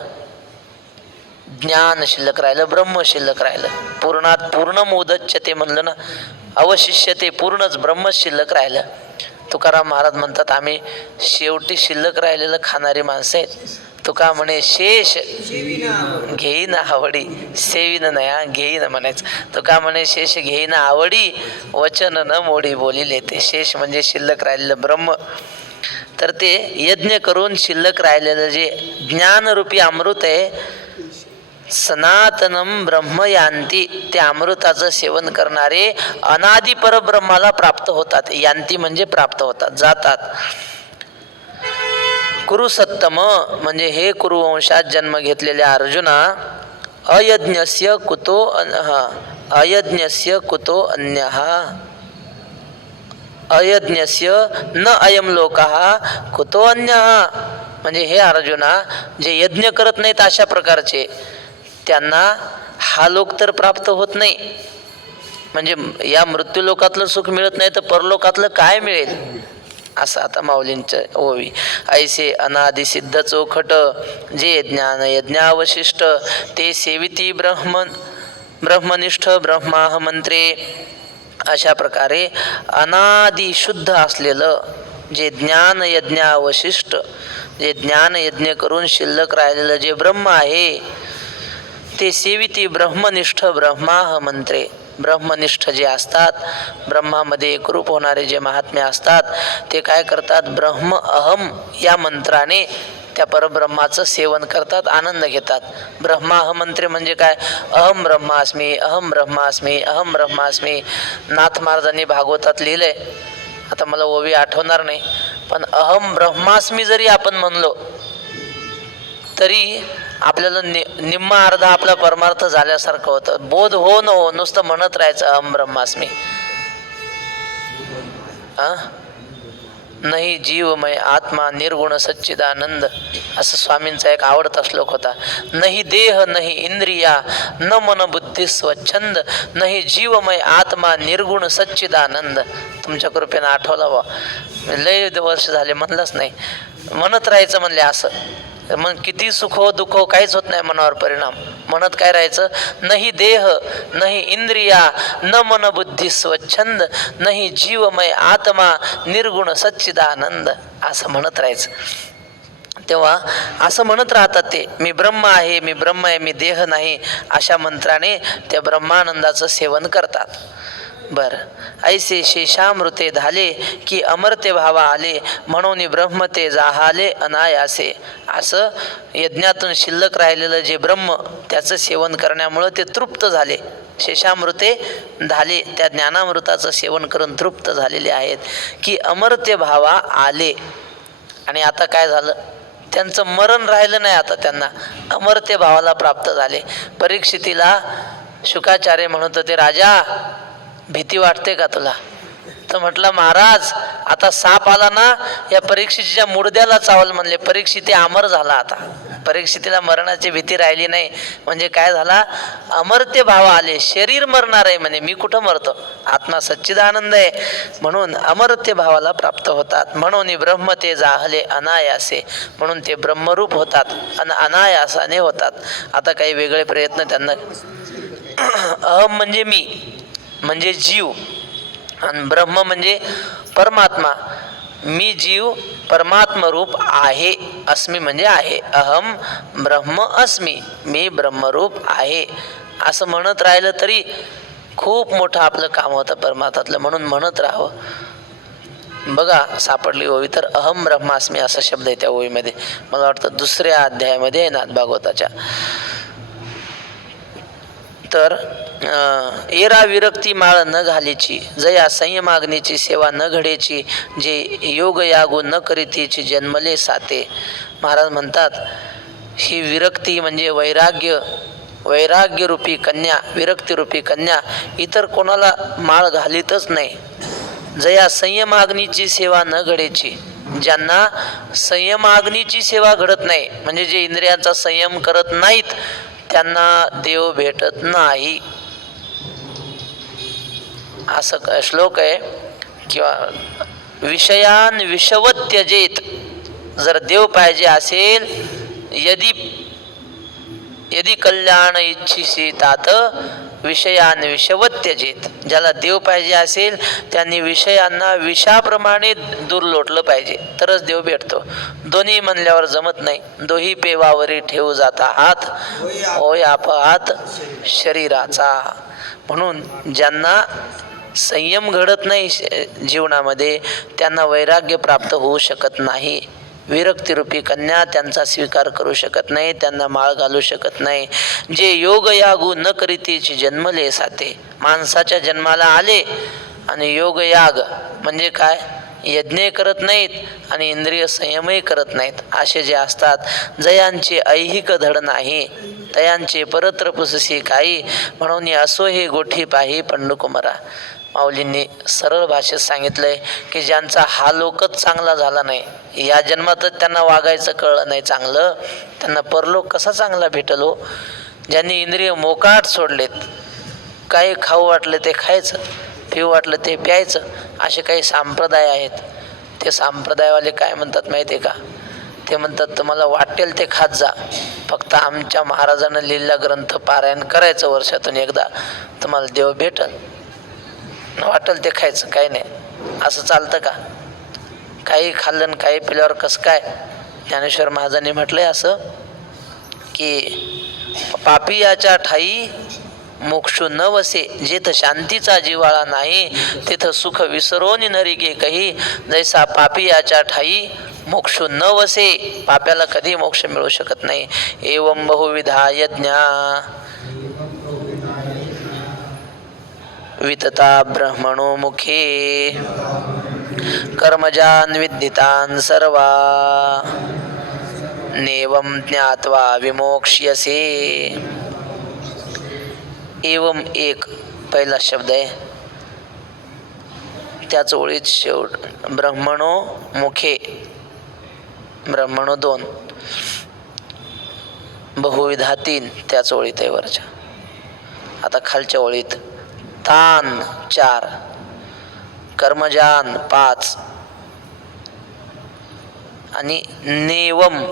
ज्ञान शिल्लक राहिलं, ब्रह्म शिल्लक राहिलं. पूर्णात पूर्ण मोदच्यते म्हणलं ना, अवशिष्यते, पूर्णच ब्रह्म शिल्लक राहिलं. तुकाराम महाराज म्हणतात, आम्ही शेवटी शिल्लक राहिलेलं खाणारी माणसं आहेत. तुका म्हणे शेष घेईन आवडी, सेवीन नाही घेईन म्हणायचं. तुका म्हणे शेष घेईन आवडी, वचन न मोडी बोलिले. ते शेष म्हणजे शिल्लक राहिलेलं ब्रह्म. तर ते यज्ञ करून शिल्लक राहिलेलं जे ज्ञानरूपी अमृत आहे, सनातनम ब्रह्म यांती, ते अमृताचं सेवन करणारे अनादि परब्रह्माला प्राप्त होतात. यांती म्हणजे प्राप्त होतात, जातात. कुरुसत्तम म्हणजे हे कुरुवंशात जन्म घेतलेल्या अर्जुना, अयज्ञस्य कुतो अयज्ञस्य कुतो अन्यः, अयज्ञस्य न अयम लोकः कुतो अन्यः. म्हणजे हे अर्जुना, जे यज्ञ करत नाहीत अशा प्रकारचे, त्यांना हा लोक तर प्राप्त होत नाही. म्हणजे या मृत्यूलोकातलं सुख मिळत नाही, तर परलोकातलं काय मिळेल? असं आता माऊलींचं ओवी. ऐसे अनादि सिद्ध चोखट, जे ज्ञान यज्ञावशिष्ट, ते सेविती ब्रह्मनिष्ठ ब्रह्माह मंत्रे. अशा प्रकारे अनादि शुद्ध असलेलं जे ज्ञान यज्ञावशिष्ट, जे ज्ञान यज्ञ करून शिल्लक राहिलेलं जे ब्रह्म आहे, ते सेविती ब्रह्मनिष्ठ ब्रह्माह मंत्रे. ब्रह्मनिष्ठ जे असतात, ब्रह्मामध्ये एकरूप होणारे जे महात्मे असतात, ते काय करतात? ब्रह्म अहम या मंत्राने त्या परब्रह्माचं सेवन करतात, आनंद घेतात. ब्रह्माह मंत्रे म्हणजे काय? अहम ब्रह्मास्मी, अहम ब्रह्मास्मी, अहम ब्रह्मास्मी. नाथ महाराजांनी भागवतात लिहिलंय, आता मला ओवी आठवणार नाही, पण अहम ब्रह्मास्मी जरी आपण म्हणलो तरी आपल्याला निम्मा अर्धा आपला परमार्थ झाल्यासारखं होतं. बोध हो न हो, नुसतं म्हणत राहायचं अहम ब्रह्मास्मी. नाही जीवमय आत्मा निर्गुण सच्चिदानंद, असं स्वामींचा एक आवडता श्लोक होता. नाही देह नाही इंद्रिया न मन बुद्धी स्वच्छंद, नाही जीवमय आत्मा निर्गुण सच्चिदानंद. तुमच्या कृपेनं आठवला बा, लय वर्ष झाले म्हणलंच नाही, म्हणत राहायचं म्हणले. असं मग किती सुख हो दुःख हो काहीच होत नाही मनावर परिणाम. म्हणत काय राहायचं? नाही देह नाही इंद्रिया न मन बुद्धी स्वच्छंद, नाही जीवमय आत्मा निर्गुण सच्चिदानंद, असं म्हणत राहायचं. तेव्हा असं म्हणत राहतात ते, मी ब्रह्म आहे, मी ब्रह्म आहे, मी देह नाही, अशा मंत्राने त्या ब्रह्मानंदाचं सेवन करतात. बर, ऐसे शेषामृते झाले की अमर्त्य भावा आले, म्हणून ब्रह्म ते जाहाले अनायासे. असं यज्ञातून शिल्लक राहिलेलं जे ब्रह्म, त्याचं सेवन करण्यामुळं ते तृप्त झाले. शेषामृते झाले, त्या ज्ञानामृताचं सेवन करून तृप्त झालेले आहेत. की अमर्त्य भावा आले, आणि आता काय झालं? त्यांचं मरण राहिलं नाही, आता त्यांना अमर्त्य भावाला प्राप्त झाले. परीक्षितीला शुकाचार्य म्हणत होते, राजा भीती वाटते का तुला? तर म्हटलं, महाराज आता साप आला ना, या परीक्षितीच्या मुडद्याला चावल म्हणले. परीक्षिती अमर झाला. आता परीक्षितीला मरणाची भीती राहिली नाही. म्हणजे काय झाला? अमर्त्य भाव आले. शरीर मरणार आहे म्हणे, मी कुठं मरतो, आत्मा सच्चिदानंद आहे. म्हणून अमर्त्य भावाला प्राप्त होतात. म्हणून ब्रह्म ते जाहले अनायासे, म्हणून ते ब्रह्मरूप होतात आणि अनायासाने होतात. आता काही वेगळे प्रयत्न त्यांना. अहम म्हणजे मी, म्हणजे जीव, आणि ब्रह्म म्हणजे परमात्मा. मी जीव परमात्मा रूप आहे. अस्मी म्हणजे आहे. अहम ब्रह्म अस्मी, मी ब्रह्मरूप आहे. असं म्हणत राहिलं तरी खूप मोठं आपलं काम होतं परमात्म्यातलं. म्हणून म्हणत राहावं. बघा सापडली ओवी तर अहम ब्रह्मास्मी असा शब्द आहे त्या ओवीमध्ये. मला वाटतं 2ऱ्या अध्यायामध्ये आहे नाथ भागवताच्या. तर एरा विरक्ती माळ न घालीची, जया संयमाग्नीची सेवा न घडेची, जे योग यागू न करीतीची जन्मले साते. महाराज म्हणतात ही विरक्ती म्हणजे वैराग्य, वैराग्यरूपी कन्या, विरक्तीरूपी कन्या इतर कोणाला माळ घालीतच नाही. जया संयमाग्नीची सेवा न घडेची, ज्यांना संयमाग्नीची सेवा घडत नाही, म्हणजे जे इंद्रियांचा संयम करत नाहीत त्यांना देव भेटत नाही. असं श्लोक आहे. किंवा विषयान विषवत त्यजेत, जर देव पाहिजे असेल, यदि कल्याण इच्छिसी तात विषयान विषवत त्यजेत. ज्याला देव पाहिजे असेल त्यांनी विषयांना विषाप्रमाणे दूर लोटलं पाहिजे, तरच देव भेटतो. दोन्ही म्हणल्यावर जमत नाही. दोही पेवावरी ठेवू जाता हात, होय अपहात शरीराचा. म्हणून ज्यांना संयम घडत नाही जीवनामध्ये त्यांना वैराग्य प्राप्त होऊ शकत नाही. विरक्तिरूपी कन्या त्यांचा स्वीकार करू शकत नाही, त्यांना माळ घालू शकत नाही. जे योग यागू न करीतीची जन्मले साते, माणसाच्या जन्माला आले आणि योग याग म्हणजे काय, यज्ञ करत नाहीत आणि इंद्रिय संयमही करत नाहीत, असे जे असतात, जयांचे ऐहिक धड नाही तयांचे परत्र पुससी काही, म्हणून असो हे गोठी पाही पंडुकुमारा. माऊलींनी सरळ भाषेत सांगितलंय की ज्यांचा हा लोकच चांगला झाला नाही, या जन्मातच त्यांना वागायचं कळलं नाही चांगलं, त्यांना परलोक कसा चांगला भेटल हो. ज्यांनी इंद्रिय मोकाट सोडलेत, काही खाऊ वाटलं ते खायचं, पिऊ वाटलं ते प्यायचं, असे काही संप्रदाय आहेत. ते संप्रदायवाले काय म्हणतात माहिती आहे का? ते म्हणतात तुम्हाला वाटेल ते खात जा, फक्त आमच्या महाराजांना लिहिलेला ग्रंथ पारायण करायचं वर्षातून एकदा, तुम्हाला देव भेटल. वाटेल ते खायचं, काही नाही. असं चालतं का? काही खाल्लं काही पिल्यावर कसं काय? ज्ञानेश्वर महाराजांनी म्हटलंय असं की पापियाच्या ठाई मोक्षू न वसे, जेथ शांतीचा जिवाळा नाही तिथं सुख विसरोनी नरिगे कही, जैसा पापियाच्या ठाई मोक्षू न वसे, पाप्याला कधी मोक्ष मिळू शकत नाही. एवं बहुविधा यज्ञा वितता ब्रह्मणो मुखे, कर्मजान विद्धितान सर्वा, नेवम ज्ञात्वा विमोक्ष्यसे. एवम एक पहिला शब्द आहे, त्याच ओळीत शेवट ब्रह्मणो मुखे, ब्रह्मणो 2, बहुविधा 3 त्याच ओळीत आहे वरच्या. आता खालच्या ओळीत तान 4, कर्मजान 5 आणि नेवम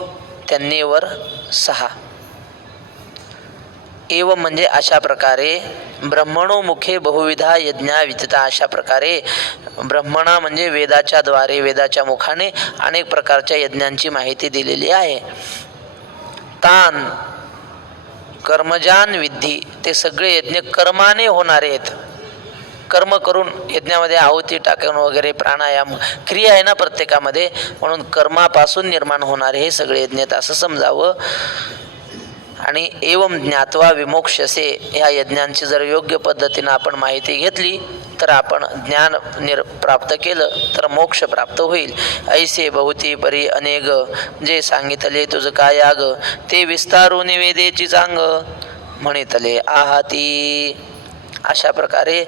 त्या नेवर 6. एवं म्हणजे अशा प्रकारे ब्रह्मणो मुखे बहुविधा यज्ञा विदिता, अशा प्रकारे ब्रह्मणा म्हणजे वेदाच्या द्वारे, वेदाच्या मुखाने अनेक प्रकारच्या यज्ञांची माहिती दिलेली आहे. तान कर्मजान विद्धी, ते सगळे यज्ञ कर्माने होणारे आहेत. कर्म करून यज्ञामध्ये आहुती टाकून वगैरे, प्राणायाम क्रिया आहे ना प्रत्येकामध्ये, म्हणून कर्मापासून निर्माण होणारे हे सगळे यज्ञ आहेत असं समजावं. आणि एवम ज्ञात्वा विमोक्षसे, ह्या यज्ञांची जर योग्य पद्धतीनं आपण माहिती घेतली तर आपण ज्ञान प्राप्त केलं तर मोक्ष प्राप्त होईल. ऐसे बहुती परी अनेक, जे सांगितले तुझ काय याग, ते विस्तारून वेदेची चांग. म्हणितले आहाती. अशा प्रकारे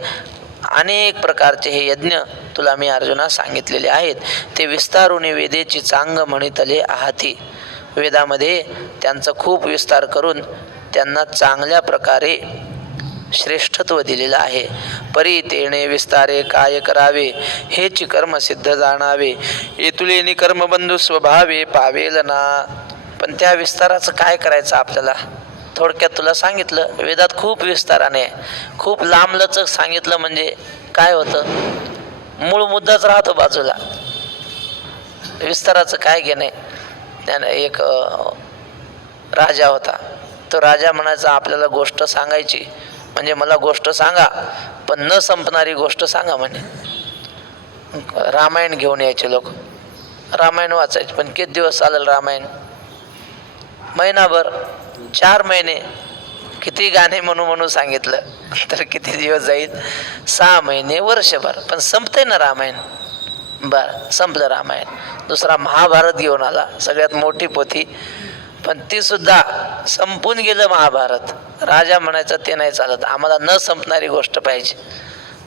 अनेक प्रकारचे हे यज्ञ तुला मी अर्जुना सांगितलेले आहेत. ते विस्तारून वेदेची चांग म्हणितले आहाती. वेदामध्ये त्यांचा खूप विस्तार करून त्यांना चांगल्या प्रकारे श्रेष्ठत्व दिलेलं आहे. परी तेणे विस्तारे काय करावे, हेची कर्म सिद्ध जाणावे. येतुलेनी कर्मबंधू स्वभावे पावेल ना. पण त्या विस्ताराचं काय करायचं आपल्याला? थोडक्यात तुला सांगितलं. वेदात खूप विस्ताराने खूप लांबलचक सांगितलं म्हणजे काय होतं, मूळ मुद्दाच राहतो बाजूला. विस्ताराचं काय घेणे. त्यानं एक राजा होता. तो राजा म्हणायचा आपल्याला गोष्ट सांगायची म्हणजे मला गोष्ट सांगा पण न संपणारी गोष्ट सांगा म्हणे. रामायण घेऊन यायचे लोक, रामायण वाचायचे. पण किती दिवस चालेल रामायण? महिनाभर, 4 महिने. किती गाणे म्हणून सांगितलं तर किती दिवस जाईल? 6 महिने, वर्षभर. पण संपतंय ना रामायण. बरं, संपलं रामायण. दुसरा महाभारत घेऊन आला, सगळ्यात मोठी पोथी. पण ती सुद्धा संपून गेलं महाभारत. राजा म्हणायचा ते नाही चालत, आम्हाला न संपणारी गोष्ट पाहिजे.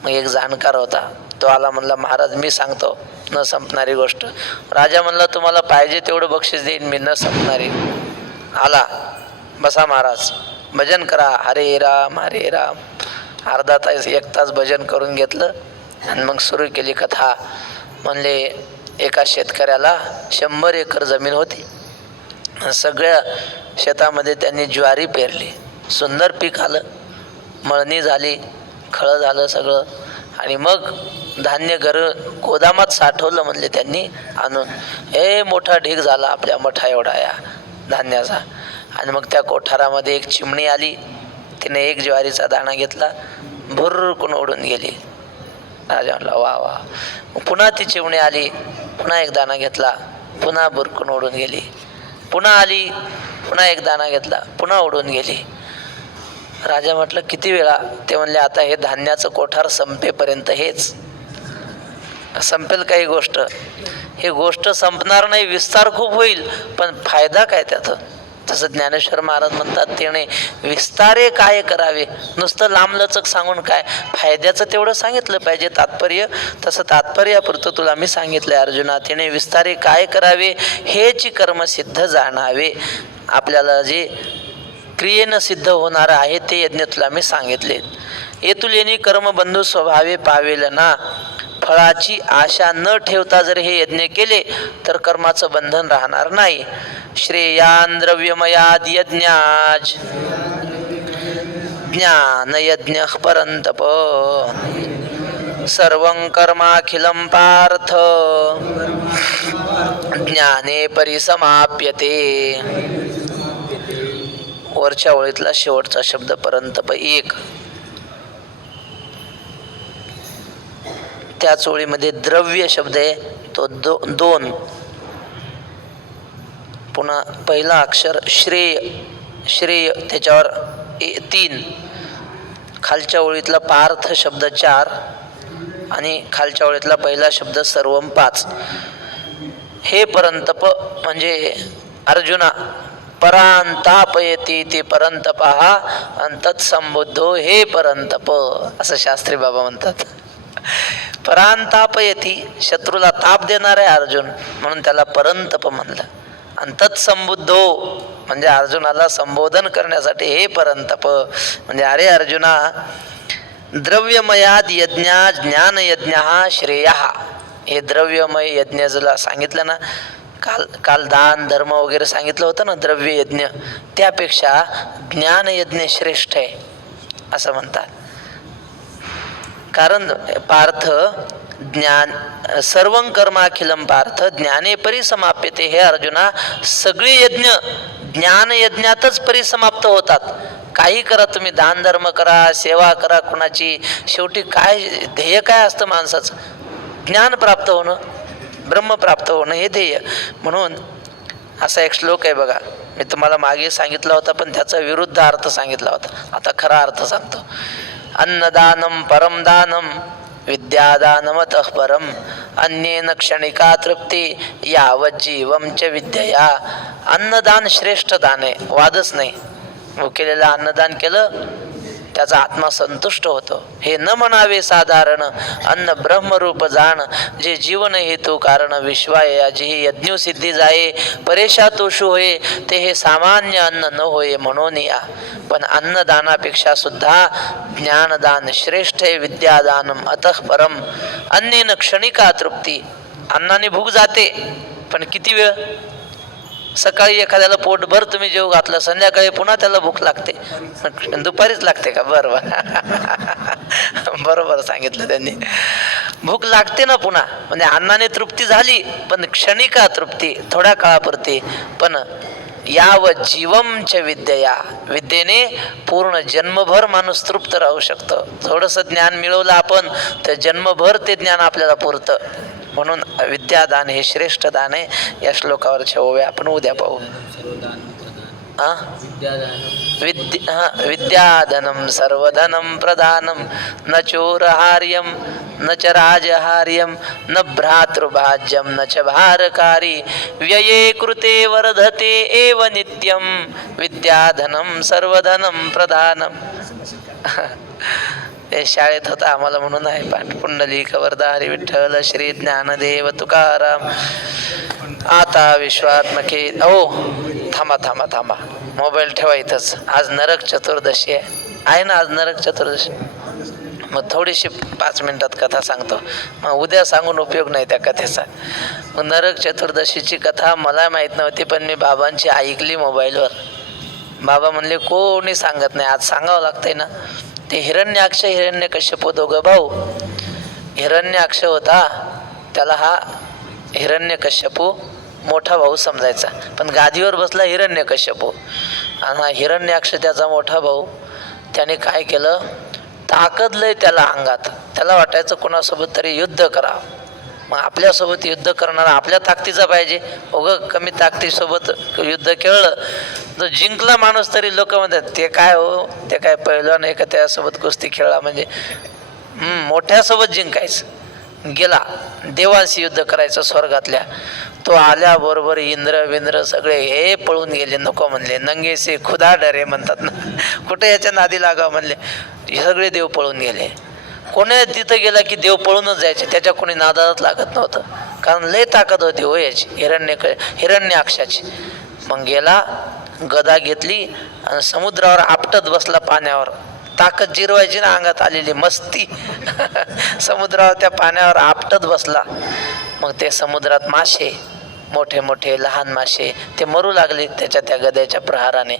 मग एक जाणकार होता, तो आला, म्हणला महाराज मी सांगतो न संपणारी गोष्ट. राजा म्हणला तुम्हाला पाहिजे तेवढं बक्षीस देईन मी, न संपणारी. आला, बसा महाराज, भजन करा, हरे राम हरे राम. अर्धा तास 1 तास भजन करून घेतलं आणि मग सुरू केली कथा. म्हणले एका शेतकऱ्याला 100 एकर जमीन होती. सगळ्या शेतामध्ये त्यांनी ज्वारी पेरली, सुंदर पीक आलं, मळणी झाली, खळं झालं सगळं. आणि मग धान्य गोदामात साठवलं म्हणले त्यांनी आणून. हे मोठा ढीग झाला आपल्या मठा एवढा या धान्याचा. आणि मग त्या कोठारामध्ये एक चिमणी आली, तिने एक ज्वारीचा दाणा घेतला, भुर्रकून उडून गेली. राजा म्हणला वा वा. पुन्हा ती चिमणी आली, पुन्हा एक दाणा घेतला, पुन्हा भुरकून उडून गेली. पुन्हा आली, पुन्हा एक दाणा घेतला, पुन्हा उडून गेली. राजा म्हटलं किती वेळा? ते म्हणले आता हे धान्याचं कोठार संपेपर्यंत हेच संपेल काही गोष्ट. ही गोष्ट संपणार नाही, विस्तार खूप होईल पण फायदा काय त्याचा? तसं ज्ञानेश्वर महाराज म्हणतात तेने विस्तारे काय करावे. नुसतं लांबलचक सांगून काय फायद्याचं तेवढं सांगितलं पाहिजे तात्पर्य. तसं तात्पर्यापुरतं तुला मी सांगितलं अर्जुना. तिने विस्तारे काय करावे, हेची कर्म सिद्ध जाणावे. आपल्याला जे क्रियेनं सिद्ध होणार आहे ते यज्ञ तुला मी सांगितले. येतुलेनी कर्मबंधू स्वभावे पावेल ना. फळाची आशा न ठेवता जर हे यज्ञ केले तर कर्माचं बंधन राहणार नाही. श्रेयान द्रव्यमयाद यज्ञाज ज्ञान यज्ञ परंतप सर्वं कर्माखिलं पार्थ ज्ञाने परिसमाप्यते. वरच्या ओळीतला शेवटचा शब्द परंतप 1. त्याच ओळीमध्ये द्रव्य शब्द आहे तो 2. पुन्हा पहिला अक्षर श्रेय, श्रेय त्याच्यावर 3. खालच्या ओळीतला पार्थ शब्द 4 आणि खालच्या ओळीतला पहिला शब्द सर्वम 5. हे परंतप म्हणजे अर्जुना परांतापयती ते परंतपहा अंतत्संबुद्धो हे परंतप असं शास्त्री बाबा म्हणतात. परांतापयती शत्रूला ताप देणार आहे अर्जुन म्हणून त्याला परंतप म्हणलं. अंतत्संबुद्धो म्हणजे अर्जुनाला संबोधन करण्यासाठी हे परंतप म्हणजे अरे अर्जुना द्रव्यमयाद यज्ञा ज्ञान यज्ञ श्रेय. हे द्रव्यमय यज्ञ जरा सांगितलं ना, काल दान धर्म वगैरे सांगितलं होतं ना द्रव्य यज्ञ, त्यापेक्षा ज्ञान यज्ञ श्रेष्ठ आहे असं म्हणतात. कारण पार्थ ज्ञान सर्वं कर्माखिलं पार्थ ज्ञाने परिसमाप्यते. हे अर्जुना सगळे यज्ञ ज्ञान यज्ञातच परिसमाप्त होतात. काही करा तुम्ही, दान धर्म करा, सेवा करा कुणाची, शेवटी काय ध्येय काय असतं माणसाचं? ज्ञान प्राप्त होणं, ब्रह्म प्राप्त होणं हे ध्येय. म्हणून असा एक श्लोक आहे बघा, मी तुम्हाला मागे सांगितला होता पण त्याचा विरुद्ध अर्थ सांगितला होता, आता खरा अर्थ सांगतो. अन्नदानम परम दानम विद्यादानमतः परम अन्येन क्षणिका तृप्ती यावत जीवम च विद्यया. अन्नदान श्रेष्ठ दान आहे, वादच नाही. भुकेलेलं अन्नदान केलं त्याचा आत्मा संतुष्ट होतो. हे न म्हणावे साधारण अन्न ब्रह्मरूप जाण, जे जीवन हेतू कारण विश्वाय जी यज्ञ सिद्धी जाये, परेशा तोषू होये ते हे सामान्य अन्न न होय म्हणून या. पण अन्नदानापेक्षा सुद्धा ज्ञानदान श्रेष्ठ आहे. विद्यादानम अतः परम. अन्नेन क्षणिका तृप्ती. अन्नाने भूक जाते पण किती वेळ? सकाळी एखाद्याला पोटभर तुम्ही जेव घातलं, संध्याकाळी पुन्हा त्याला भूक लागते. दुपारीच लागते का? बरोबर बरोबर सांगितलं त्यांनी. भूक लागते ना पुन्हा. म्हणजे अन्नाने तृप्ती झाली पण क्षणिका तृप्ती, थोड्या काळापुरती. पण याव जीवमच्या विद्यया, विद्येने पूर्ण जन्मभर माणूस तृप्त राहू शकतो. थोडंसं ज्ञान मिळवलं आपण तर जन्मभर ते ज्ञान आपल्याला पुरतं. म्हणून विद्यादान हे श्रेष्ठ दान आहे. या श्लोकावरच्या ओव्या आपण उद्या पाहू. विद्याधनम सर्वधनम प्रधानम न चोरहार्यम न च राजहार्यम न भ्रातृभाज्यम न च भारकारी व्यये कृते वर्धते एव नित्यम विद्याधनम सर्वधनम प्रधानम. हे शाळेत होता आम्हाला म्हणून आहे पाठ. पुंडलिक वरदा हरी विठ्ठल श्री ज्ञानदेव तुकाराम. आता विश्वात्मके. ओ थांबा थांबा थांबा, मोबाईल ठेवा इथंच. आज नरक चतुर्दशी आहे ना, आज नरक चतुर्दशी. मग थोडीशी 5 मिनिटात कथा सांगतो. मग उद्या सांगून उपयोग नाही त्या कथेचा. मग नरक चतुर्दशीची कथा मला माहीत नव्हती पण मी बाबांची ऐकली मोबाईलवर. बाबा म्हणले कोणी सांगत नाही, आज सांगावं लागतंय ना. ते हिरण्याक्ष हिरण्यकश्यप दोघं भाऊ. हिरण्याक्ष होता त्याला हा हिरण्यकश्यपू मोठा भाऊ समजायचा, पण गादीवर बसला हिरण्यकश्यपू. आणि हा हिरण्याक्ष त्याचा मोठा भाऊ. त्याने काय केलं, ताकद लय त्याला अंगात. त्याला वाटायचं कोणासोबत तरी युद्ध करावं. मग आपल्यासोबत युद्ध करणारा आपल्या ताकदीचा पाहिजे. उगं कमी ताकदीसोबत युद्ध खेळलं तर जिंकला माणूस तरी लोक म्हणतात ते काय हो, ते काय पहिलं नाही का त्यासोबत कुस्ती खेळला म्हणजे. मोठ्यासोबत जिंकायचं. गेला देवांशी युद्ध करायचं स्वर्गातल्या. तो आल्याबरोबर इंद्र विंद्र सगळे हे पळून गेले, नको म्हणले. नंगेसे खुदा डरे म्हणतात ना, कुठे याच्या नादी लागावं म्हणले. हे सगळे देव पळून गेले. कोणी तिथं गेला की देव पळूनच जायचे, त्याच्या कोणी नादात लागत नव्हतं. कारण लय ताकद होती हो याची हिरण्याक्षाची. मग गेला, गदा घेतली आणि समुद्रावर आपटत बसला पाण्यावर. ताकद जिरवायची ना अंगात आलेली मस्ती. समुद्रावर त्या पाण्यावर आपटत बसला. मग ते समुद्रात मासे, मोठे मोठे लहान मासे ते मरू लागले त्याच्या त्या गद्याच्या प्रहाराने.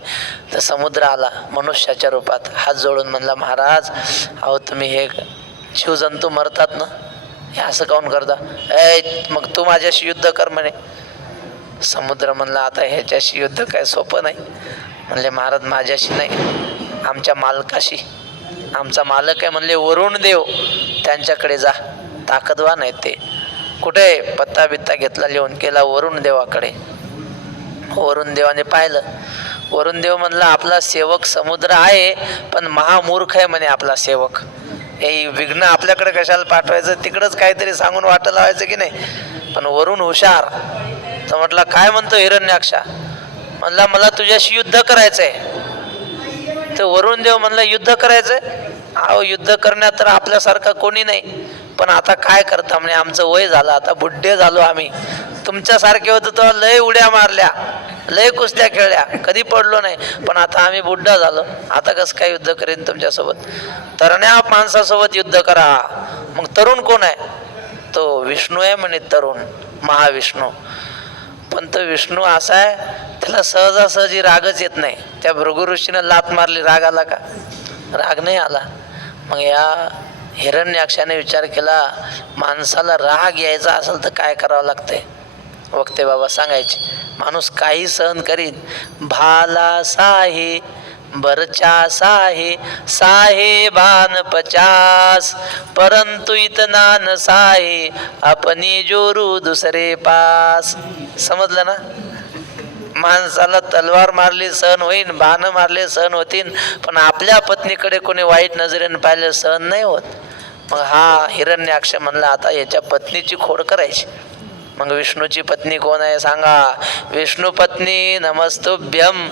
तर समुद्र आला मनुष्याच्या रूपात, हात जोडून म्हणला, महाराज अहो तुम्ही हे जीवजंतू मरतात ना, हे असं काऊन करता? मग तू माझ्याशी युद्ध कर म्हणे. समुद्र म्हणला आता ह्याच्याशी युद्ध काय सोपं नाही. म्हणले महाराज माझ्याशी नाही, आमच्या मालकाशी. आमचा मालक आहे म्हणले वरुण देव, त्यांच्याकडे जा, ताकदवान आहेत ते. कुठे पत्ता बित्ता घेतला, लिहून केला वरुण देवाकडे. वरुण देवाने पाहिलं. वरुण देव म्हणला आपला सेवक समुद्र आहे पण महामूर्ख आहे म्हणे आपला सेवक. हे विघ्न आपल्याकडे कशाला पाठवायचं, तिकडंच काहीतरी सांगून वाट लावायचं की नाही. पण वरुण हुशार. तर म्हटलं काय म्हणतो हिरण्याक्षा? म्हणला मला तुझ्याशी युद्ध करायचंय. तर वरुण देव म्हणला युद्ध करायचंय? अहो युद्ध करण्यात तर आपल्यासारखा कोणी नाही, पण आता काय करता म्हणे आमचं वय झालं, आता बुड्ढे झालो आम्ही. तुमच्यासारखे होतो तेव्हा लय उड्या मारल्या, लय कुस्त्या खेळल्या, कधी पडलो नाही. पण आता आम्ही बुड्ढा झालो, आता कसं काय युद्ध करेन तुमच्यासोबत? तरण्या माणसासोबत युद्ध करा. मग तरुण कोण आहे? तो विष्णू आहे म्हणे, तरुण महाविष्णू. पण तो विष्णू असा आहे त्याला सहजासहजी रागच येत नाही. त्या भृगु ऋषीनं लात मारली, राग आला का? राग नाही आला. मग या हिरण्याक्षाने विचार केला माणसाला राग यायचा असेल तर काय करावं लागतंय. वक्ते बाबा सांगायचे माणूस काही सहन करीन. भाला साहे बरचा साहे साहे भान 50 परंतु इतना न साहे अपनी जोरू दुसरे पास. समजलं ना? माणसाला तलवार मारली सहन होईन, बाण मारले सहन होतीन, पण आपल्या पत्नीकडे कोणी वाईट नजरेने पाहिले सहन नाही होत. मग हा हिरण्याक्ष म्हणला आता याच्या पत्नीची खोड करायची. मग विष्णूची पत्नी कोण आहे सांगा? विष्णू पत्नी नमस्तुभ्यम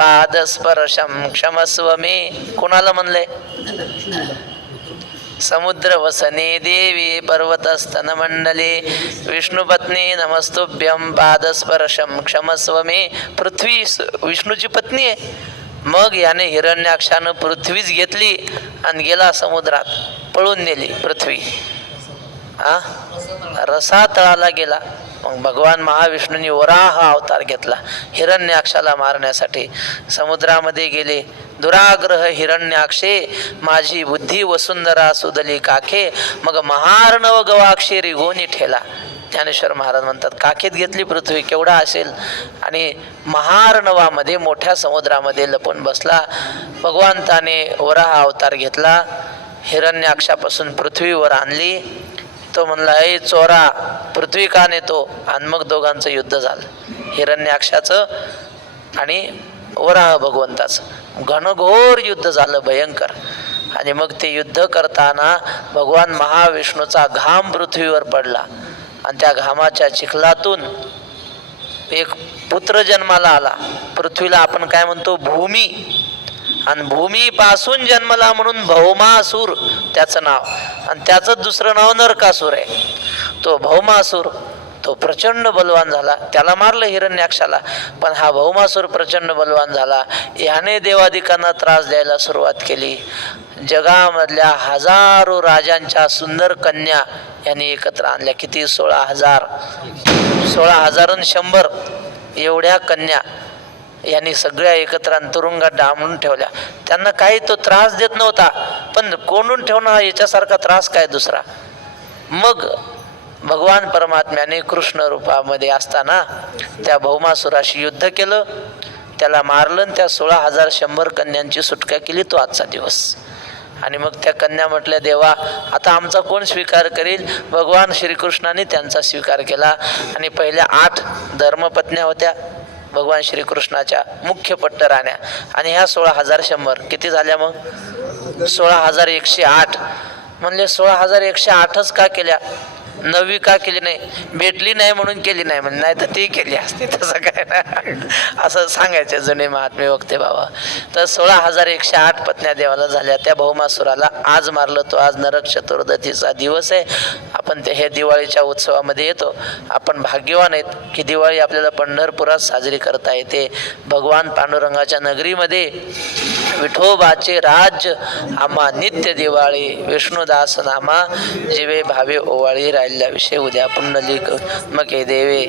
पादस्पर्शम क्षमस्व मे. कोणाला म्हणलंय? समुद्र वसने देवी पर्वतस्तन मंडले विष्णुपत्नी नमस्तुभ्यम पादस्पर्शम क्षमस्व मे. पृथ्वी विष्णूची पत्नी आहे. मग याने हिरण्याक्षानं पृथ्वीच घेतली आणि गेला समुद्रात, पळून नेली पृथ्वी. रसातळाला गेला. मग भगवान महाविष्णूंनी वराह अवतार घेतला हिरण्याक्षाला मारण्यासाठी. समुद्रामध्ये गेले. दुराग्रह हिरण्याक्षे माझी बुद्धी वसुंधरा सुदली काखे. मग महार्णव गवाक्षी रिगोनी ठेला. ज्ञानेश्वर महाराज म्हणतात काखेत घेतली पृथ्वी, केवढा असेल, आणि महार्णवामध्ये मोठ्या समुद्रामध्ये लपून बसला. भगवंताने वराह अवतार घेतला, हिरण्याक्षापासून पृथ्वीवर आणली. तो म्हणला ए चोरा, पृथ्वी का नेतो? आणि मग दोघांचं युद्ध झालं, हिरण्याक्षाचं आणि वराह भगवंताचं. घनघोर युद्ध झालं, भयंकर. आणि मग ते युद्ध करताना भगवान महाविष्णूचा घाम पृथ्वीवर पडला आणि त्या घामाच्या चिखलातून एक पुत्र जन्माला आला. पृथ्वीला आपण काय म्हणतो? भूमी. आणि भूमीपासून जन्मला म्हणून भौमासूर त्याचं नाव. आणि त्याचं दुसरं नाव नरकासूर आहे. तो भौमासूर तो प्रचंड बलवान झाला. त्याला मारलं हिरण्याक्षाला, पण हा भौमासूर प्रचंड बलवान झाला. याने देवादिकांना त्रास द्यायला सुरुवात केली. जगामधल्या हजारो राजांच्या सुंदर कन्या यांनी एकत्र आणल्या. किती? 16,000. 16,000 100 एवढ्या कन्या यांनी सगळ्या एकत्र तुरुंगात डांबून ठेवल्या. त्यांना काही तो त्रास देत नव्हता, पण कोंडून ठेवणं याच्यासारखा त्रास काय दुसरा. मग भगवान परमात्म्याने कृष्ण रूपामध्ये असताना त्या भौमासुराशी युद्ध केलं, त्याला मारलं, त्या 16,100 कन्यांची सुटका केली. तो आजचा दिवस. आणि मग त्या कन्या म्हटल्या देवा आता आमचा कोण स्वीकार करेल? भगवान श्रीकृष्णाने त्यांचा स्वीकार केला. आणि पहिल्या 8 धर्मपत्न्या होत्या भगवान श्रीकृष्णाच्या, मुख्य पट्टराण्या. आणि ह्या 16,100 किती झाल्या? मग 16,108. म्हणले 16,108च का केल्या? 9वी का केली नाही? भेटली नाही म्हणून केली नाही म्हणजे, नाही तर ती केली असते. तसं काय ना, असं सांगायचे जुने महात्मे वक्ते बाबा. तर 16,108 पत्न्या देवाला झाल्या. त्या भौमासुराला आज मारलं. तो आज नरक चतुर्दशीचा दिवस आहे. आपण हे दिवाळीच्या उत्सवामध्ये येतो. आपण भाग्यवान आहेत की दिवाळी आपल्याला पंढरपुरात साजरी करता येते. भगवान पांडुरंगाच्या नगरीमध्ये विठोबाचे राज्य आम्हा नित्य दिवाळी. विष्णुदास नामा जीवे भावे ओवाळी. राहिल्याविषयी उद्या पुंडलिक मके देवे.